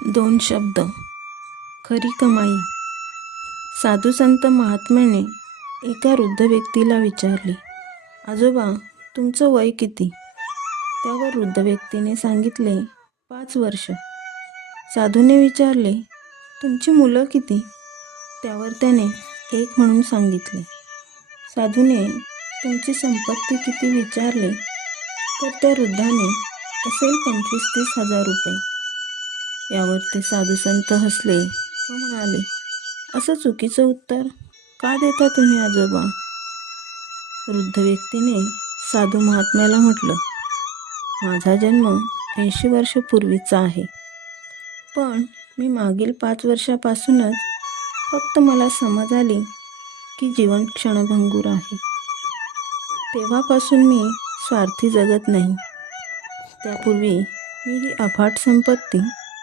दोन शब्द, खरी कमाई. साधू संत महात्म्याने एका वृद्ध व्यक्तीला विचारले, आजोबा, तुमचं वय किती? त्यावर वृद्ध व्यक्तीने सांगितले, 5 वर्ष. साधूने विचारले, तुमची मुलं किती? त्यावर त्याने 1 म्हणून सांगितले. साधूने तुमची संपत्ती किती विचारले तर त्या वृद्धाने असेल 25-30 हजार रुपये. यावर ते साधू संत हसले व म्हणाले, असं चुकीचं उत्तर का देता तुम्ही आजोबा? वृद्ध व्यक्तीने साधू महात्म्याला म्हटलं, माझा जन्म 80 वर्षापूर्वीचा आहे, पण मी मागील 5 वर्षापासूनच फक्त मला समज आली की जीवन क्षणभंगूर आहे. तेव्हापासून मी स्वार्थी जगत नाही. त्यापूर्वी मी ही अफाट संपत्ती